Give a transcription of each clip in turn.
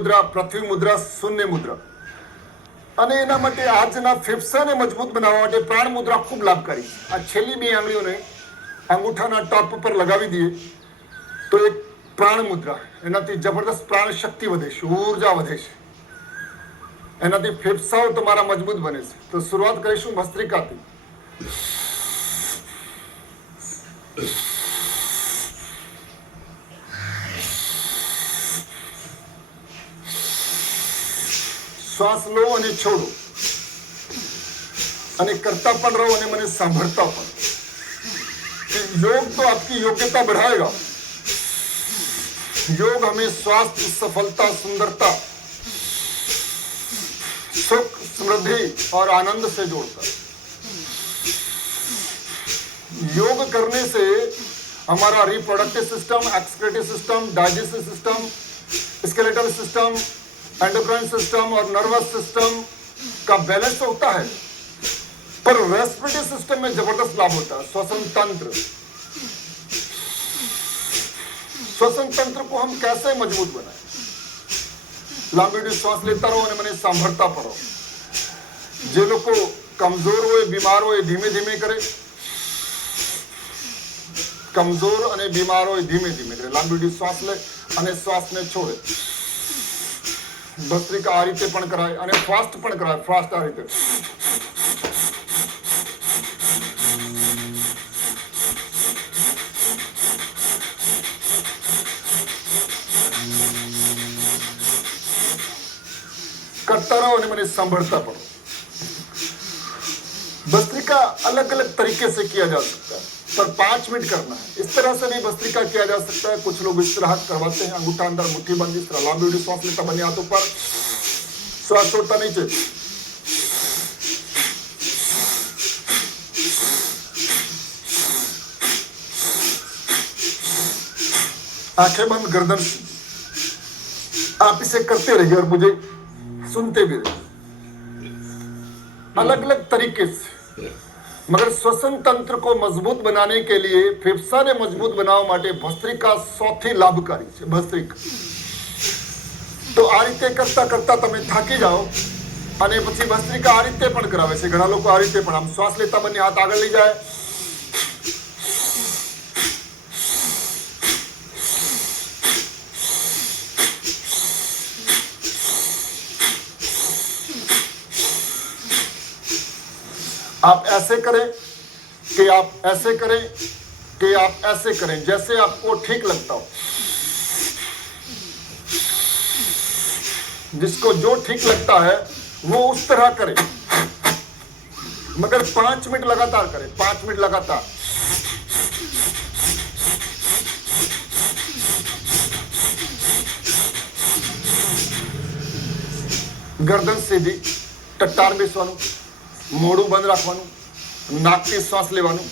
મુદ્રા, પૃથ્વી મુદ્રા, શૂન્ય મુદ્રા અને એના માટે આજના ફેફસાને મજબૂત બનાવવા માટે પ્રાણ મુદ્રા ખૂબ લાભકારી છે. આ છેલ્લી બે આંગળીઓને અંગૂઠાના ટોપ પર લગાવી દઈએ તો એક પ્રાણ મુદ્રા, એનાથી જબરદસ્ત પ્રાણ શક્તિ વધે છે, ઊર્જા વધે છે, એનાથી ફેફસાઓ તમારા મજબૂત બને છે. તો શરૂઆત કરીશું ભસ્ત્રિકાથી. श्वास लो અને છોડો અને કરતા પણ રહો અને મને સાંભળતા પણ. योग तो आपकी योग्यता बढ़ाएगा. योग हमें स्वास्थ्य, सफलता, सुंदरता, सुख, समृद्धि और आनंद से जोड़ता है. योग करने से हमारा reproductive system, excretive system, digestive system, skeletal system, endocrine system और नर्वस सिस्टम का बैलेंस होता है, पर रेस्पिरेटरी सिस्टम में जबरदस्त लाभ होता है. श्वसन तंत्र, श्वसन तंत्र को हम कैसे मजबूत बनाएं? लांबी श्वास लेता रहो અને મને સાંભળતા પડો. જે લોકો કમજોર હોય, બીમાર હોય, ધીમે ધીમે કરે. કમજોર અને બીમાર હોય, ધીમે ધીમે કરે. લાંબી શ્વાસ લે અને શ્વાસને છોડે. ભસ્ત્રિકા આ રીતે પણ કરાય અને ફાસ્ટ પણ કરાય. ફાસ્ટ આ રીતે करता रहो અને મને સાંભળતા પડો. भस्त्रिका अलग अलग तरीके से किया जा सकता है, पर 5 मिनट करना है. इस तरह से भी भस्त्रिका किया जा सकता है. कुछ लोग इस तरह करवाते हैं, अंगूठा अंदर, मुट्ठी बंद, इस तरह लंबी श्वास लेता बने हाथों पर, श्वास छोड़ता नीचे. आंखें बंद, गर्दन. आप इसे करते रहिए और मुझे सुनते भी रहिए. अलग अलग तरीके से, मगर श्वसन तंत्र को मजबूत बनाने के लिए, फेफसाने मजबूत बनावવા માટે ભસ્ત્રિકા સૌથી લાભકારી છે. ભસ્ત્રિકા તો આ રીતે કરતા કરતા તમે થાકી જાઓ અને પછી ભસ્ત્રિકા આ રીતે પણ કરાવે છે. ઘણા લોકો આ રીતે પણ આમ શ્વાસ લેતા બંને હાથ આગળ લઈ જાય, आप ऐसे करें कि आप ऐसे करें कि आप ऐसे करें, जैसे आपको ठीक लगता हो. जिसको जो ठीक लगता है वो उस तरह करे, मगर 5 मिनट लगातार करें. 5 मिनट लगातार. गर्दन सीधी, टट्टार બેસવાનું, મોઢું બંધ રાખવાનું, નાકથી શ્વાસ લેવાનું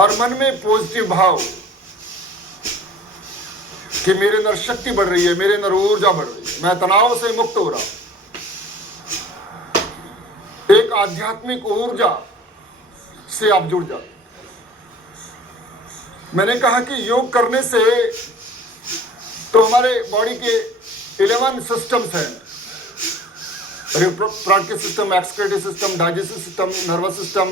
और मन में पॉजिटिव भाव कि मेरे अंदर शक्ति बढ़ रही है, मेरे अंदर ऊर्जा बढ़ रही है, मैं तनाव से मुक्त हो रहा हूं. एक आध्यात्मिक ऊर्जा से आप जुड़ जाते. मैंने कहा कि योग करने से तो हमारे बॉडी के 11 सिस्टम्स हैं. Reproductive system, excretive system, digestive system, nervous system,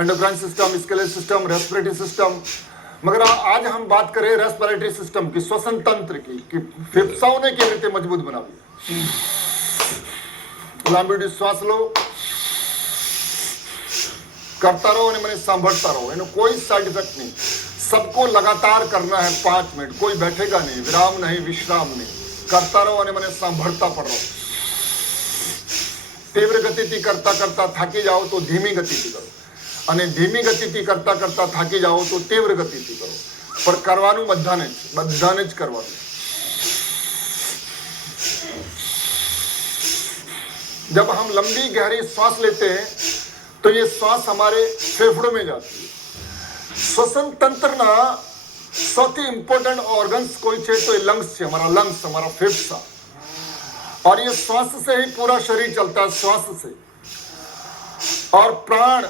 endocrine system, skeletal system, respiratory system. मगर आज हम बात करें रेस्पिरेटरी सिस्टम की, श्वसन तंत्र की, कि फेफसाओने કેવી રીતે મજબૂત બનાવી. લાંબી શ્વાસ લો, करता रहो અને મને સાંભળતા રહો. એનો કોઈ સાइड इफेक्ट नहीं. सबको लगातार करना है 5 मिनट. कोई बैठेगा नहीं, विराम नहीं, विश्राम नहीं. करता रहो અને મને સાંભળતા પણ રહો. तीव्र गति थी करता करता थाकी जाओ तो धीमी गति थी करो, અને ધીમી ગતિથી કરતા કરતા થાકી જાઓ તો तीव्र ગતિથી કરો. पर કરવાનું બધાને જ કરવાનું. जब हम लंबी गहरी श्वास लेते हैं तो ये श्वास हमारे फेफड़ों में जाती है. श्वसन तंत्रना સૌથી ઇમ્પોર્ટન્ટ ઓર્ગન્સ કોઈ છે તો એ લંગ્સ છે. हमारा लंग्स, हमारा फेफसा. और ये श्वास से ही पूरा शरीर चलता है, श्वास से. और प्राण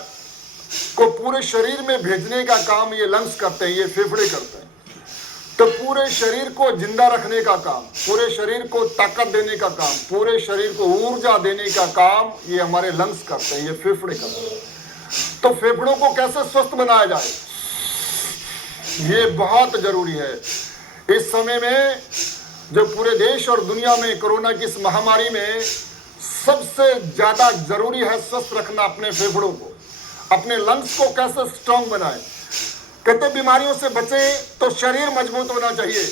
को पूरे शरीर में भेजने का काम ये लंग्स करते हैं, ये फेफड़े करते हैं. तो पूरे शरीर को जिंदा रखने का काम, पूरे शरीर को ताकत देने का काम, पूरे शरीर को ऊर्जा देने का काम ये हमारे लंग्स करते हैं, ये फेफड़े करते हैं। तो फेफड़ों को कैसे स्वस्थ बनाया जाए, ये बहुत जरूरी है। इस समय में जो पूरे देश और दुनिया में कोरोना की इस महामारी में सबसे ज्यादा जरूरी है स्वस्थ रखना अपने फेफड़ों को, अपने लंग्स को कैसे स्ट्रांग बनाए। कहते बीमारियों से बचे तो शरीर मजबूत होना चाहिए,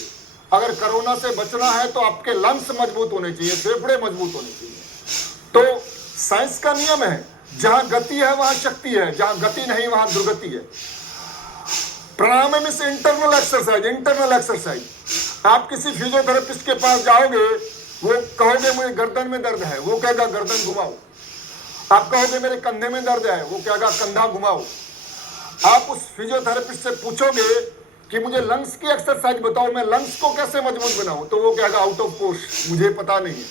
अगर कोरोना से बचना है तो आपके लंग्स मजबूत होने चाहिए, फेफड़े मजबूत होने चाहिए। तो साइंस का नियम है, जहां गति है वहां शक्ति है, जहां गति नहीं वहां दुर्गति है। प्राणायाम में से इंटरनल एक्सरसाइज। आप किसी फिजियोथेरेपिस्ट के पास जाओगे, वो कहोगे मुझे गर्दन में दर्द है, वो कहेगा गर्दन घुमाओ। आप कहोगे मेरे कंधे में दर्द है, वो कहेगा कंधा घुमाओ। आप उस फिजियोथेरेपिस्ट से पूछोगे कि मुझे लंग्स की एक्सरसाइज बताओ, मैं लंग्स को कैसे मजबूत बनाऊं, तो वो कहेगा आउट ऑफ पोस्ट, मुझे पता नहीं है।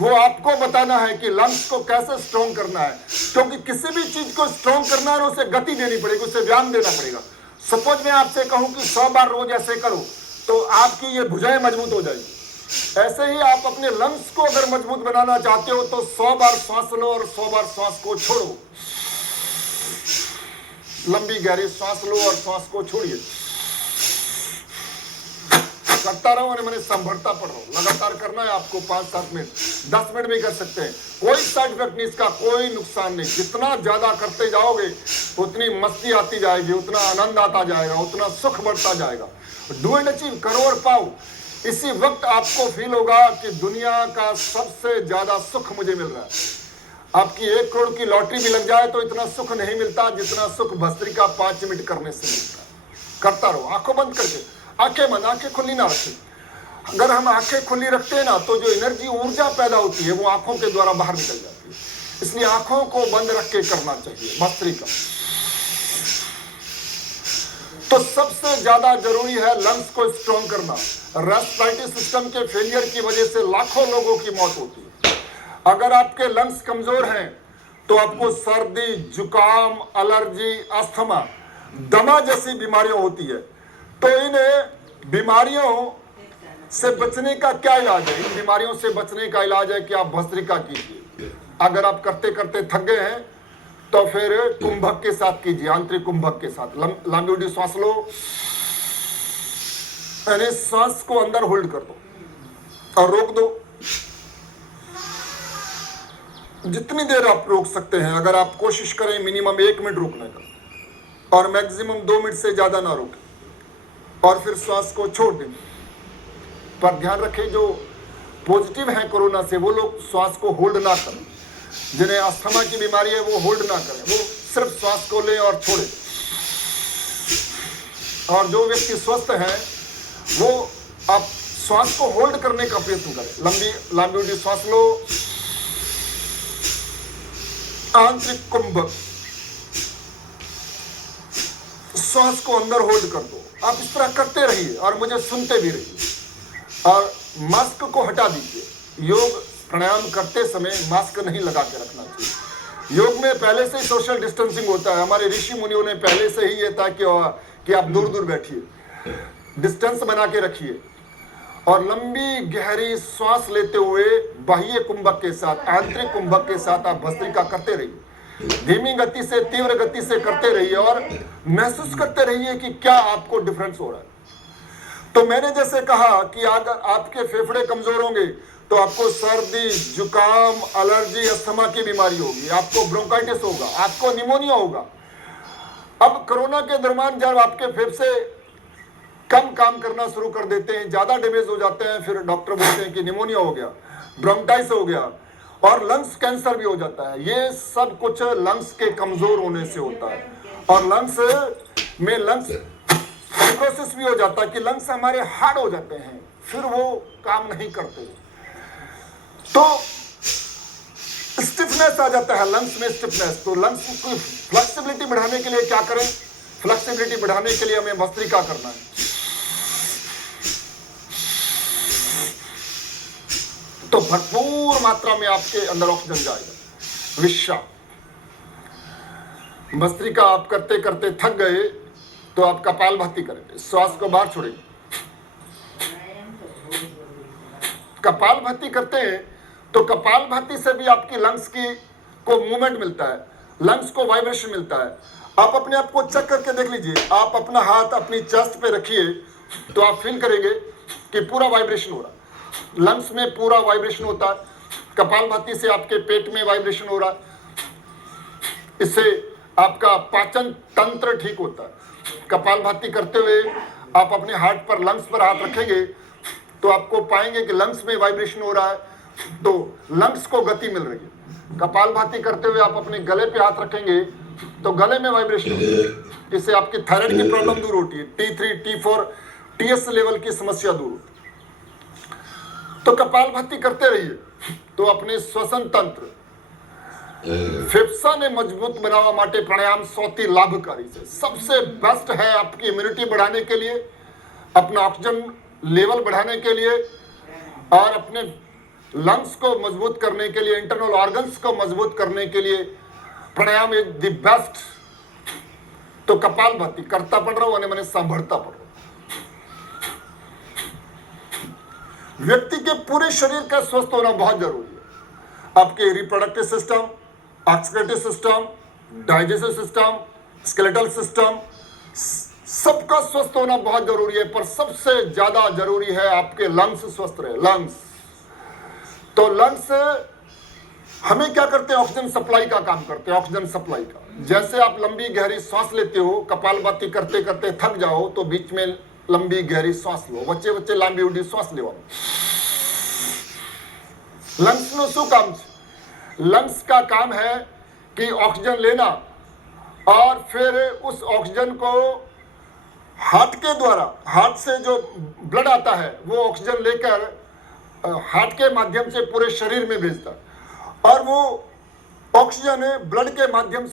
वो आपको बताना है कि लंग्स को कैसे स्ट्रॉन्ग करना है, क्योंकि किसी भी चीज को स्ट्रॉन्ग करना है उसे गति देनी पड़ेगी, उसे व्यायाम देना पड़ेगा। सपोज मैं आपसे कहूं कि 100 बार रोज ऐसे करो तो आपकी ये भुजाएं मजबूत हो जाएगी। ऐसे ही आप अपने लंग्स को अगर मजबूत बनाना चाहते हो तो 100 बार सांस लो और 100 बार सांस को छोड़ो। लंबी गहरी सांस लो और सांस को छोड़िए, करता रहो और मैंने संभरता पढ़ रहा हूं। लगातार करना है आपको 5-7 मिनट, 10 मिनट भी कर सकते हैं, कोई साइड इफेक्ट नहीं, इसका कोई नुकसान नहीं। जितना ज्यादा करते जाओगे उतनी मस्ती आती जाएगी, उतना आनंद आता जाएगा, उतना सुख बढ़ता जाएगा। डू एंड अचीव, करो और पाओ। इसी वक्त आपको फील होगा कि दुनिया का सबसे ज्यादा सुख मुझे मिल रहा है। आपकी 1 करोड़ की लॉटरी भी लग जाए तो इतना सुख नहीं मिलता जितना सुख भस्त्रिका 5 मिनट करने से मिलता है। करता रहो, आंखों बंद करके, आंखें बंद, आंखें खुली ना रखें। अगर हम आंखें खुली रखते हैं ना तो जो एनर्जी ऊर्जा पैदा होती है वो आंखों के द्वारा बाहर निकल जाती है, इसलिए आंखों को बंद रख के करना चाहिए भस्त्रिका। तो सबसे ज्यादा जरूरी है लंग्स को स्ट्रॉन्ग करना। रेस्पिरेटरी सिस्टम के फेलियर की वजह से लाखों लोगों की मौत होती है। अगर आपके लंग्स कमजोर हैं तो आपको सर्दी, जुकाम, एलर्जी, अस्थमा, दमा जैसी बीमारियां होती है। तो इन बीमारियों से बचने का क्या इलाज है? इन बीमारियों से बचने का इलाज है कि आप भस्त्रिका कीजिए। अगर आप करते करते थक गए हैं तो फिर कुंभक के साथ कीजिए, आंतरिक कुंभक के साथ। लंबी उड़ी सांस लो, यानी सांस को अंदर होल्ड कर दो और रोक दो। जितनी देर आप रोक सकते हैं, अगर आप कोशिश करें मिनिमम 1 मिनट रोकने का और मैक्सिमम 2 मिनट से ज्यादा ना रोकें, और फिर श्वास को छोड़ दें। पर ध्यान रखें जो पॉजिटिव हैं कोरोना से वो लोग श्वास को होल्ड ना करें, जिन्हें अस्थमा की बीमारी है वो होल्ड ना करें, वो सिर्फ श्वास को लें और छोड़ें। और जो व्यक्ति स्वस्थ हैं वो आप श्वास को होल्ड करने का प्रयत्न करें। लंबी श्वास लो, आंतरिक कुंभक, श्वास को अंदर होल्ड कर दो। आप इस तरह करते रहिए और मुझे सुनते भी रहिए। और मास्क को हटा दीजिए। योग प्राणायाम करते समय मास्क नहीं लगा के रखना चाहिए। योग में पहले से ही सोशल डिस्टेंसिंग होता है। हमारे ऋषि मुनियों ने पहले से ही ये था कि आप दूर दूर बैठिए, डिस्टेंस बना के रखिए और लंबी गहरी सांस लेते हुए बाह्य कुंभक के साथ, आंतरिक कुंभक के साथ आप भस्त्रिका करते रहिए। धीमी गति से, तीव्र गति से करते रहिए और महसूस करते रहिए कि क्या आपको डिफरेंस हो रहा है। तो मैंने जैसे कहा कि अगर आपके फेफड़े कमजोर होंगे तो आपको सर्दी, जुकाम, एलर्जी, अस्थमा की बीमारी होगी, आपको ब्रोंकाइटिस होगा, आपको निमोनिया होगा। अब कोरोना के दौरान जब आपके फेफड़े कम काम करना शुरू कर देते हैं, ज्यादा डैमेज हो जाते हैं, फिर डॉक्टर बोलते हैं कि निमोनिया हो गया, ब्रोंकाइटिस हो गया और लंग्स कैंसर भी हो जाता है। ये सब कुछ लंग्स के कमजोर होने से होता है। और लंग्स में फाइब्रोसिस भी हो जाता है कि लंग्स हमारे हार्ड हो जाते हैं, फिर वो काम नहीं करते। तो स्टिफनेस आ जाता है लंग्स में, स्टिफनेस। तो लंग्स की फ्लेक्सिबिलिटी बढ़ाने के लिए क्या करें? फ्लेक्सिबिलिटी बढ़ाने के लिए हमें भस्त्रिका करना है। तो भरपूर मात्रा में आपके अंदर ऑक्सीजन जाएगा। विश्राम, भस्त्रिका आप करते करते थक गए तो आप कपालभाति करेंगे, श्वास को बाहर छोड़ेंगे कपालभाति करते हैं तो कपालभाति से भी आपकी लंग्स की को मूवमेंट मिलता है, लंग्स को वाइब्रेशन मिलता है। आप अपने आप को चेक करके देख लीजिए, आप अपना हाथ अपनी चेस्ट पे रखिए तो आप फील करेंगे कि पूरा वाइब्रेशन हो रहा है, लंग्स में पूरा वाइब्रेशन होता है। कपालभाति से आपके पेट में वाइब्रेशन हो रहा है, इससे आपका पाचन तंत्र ठीक होता है। कपालभाति करते हुए आप अपने हार्ट पर, लंग्स पर हाथ रखेंगे तो आपको पाएंगे कि लंग्स में वाइब्रेशन हो रहा है, तो लंग्स को गति मिल रही है। कपालभाति करते हुए आप अपने गले पे हाथ रखेंगे तो गले में वाइब्रेशन होती है, इससे आपकी थायराइड की प्रॉब्लम दूर होती है, T3, T4, TS लेवल की समस्या दूर होती है। तो कपालभाति करते रहिए तो अपने श्वसन तंत्र, फेफसा ने मजबूत बनावा माटे प्राणायाम सौથી लाभकारी છે। सबसे बेस्ट है आपकी इम्यूनिटी बढ़ाने के लिए, अपना ऑक्सीजन लेवल बढ़ाने के लिए और अपने लंग्स को मजबूत करने के लिए, इंटरनल ऑर्गन्स को मजबूत करने के लिए प्राणायाम इज द बेस्ट। तो कपालभाति करता पण રહો અને મને સાંભળતા પણ રહો। व्यक्ति के पूरे शरीर का स्वस्थ होना बहुत जरूरी है। आपके reproductive system, oxidative system, digestive system, skeletal system, सबका स्वस्थ होना बहुत जरूरी है, पर सबसे ज्यादा जरूरी है आपके लंग्स स्वस्थ रहे। लंग्स, तो लंग्स हमें क्या करते हैं, ऑक्सीजन सप्लाई का काम करते हैं, ऑक्सीजन सप्लाई का। जैसे आप लंबी गहरी सांस लेते हो, कपालभाति करते करते थक जाओ तो बीच में लंबी गहरी श्वास लो, વચ્ચે વચ્ચે લાંબી ઊંડી શ્વાસ લેવાનો। लंग्स નું શું કામ છે? लंग्स का काम है कि ऑक्सीजन लेना और फिर उस ऑक्सीजन को हार्ट के द्वारा, हार्ट से जो ब्लड आता है वो ऑक्सीजन लेकर हार्ट के माध्यम से पूरे शरीर में भेजता है, और वो ऑक्सीजन ब्लड के माध्यम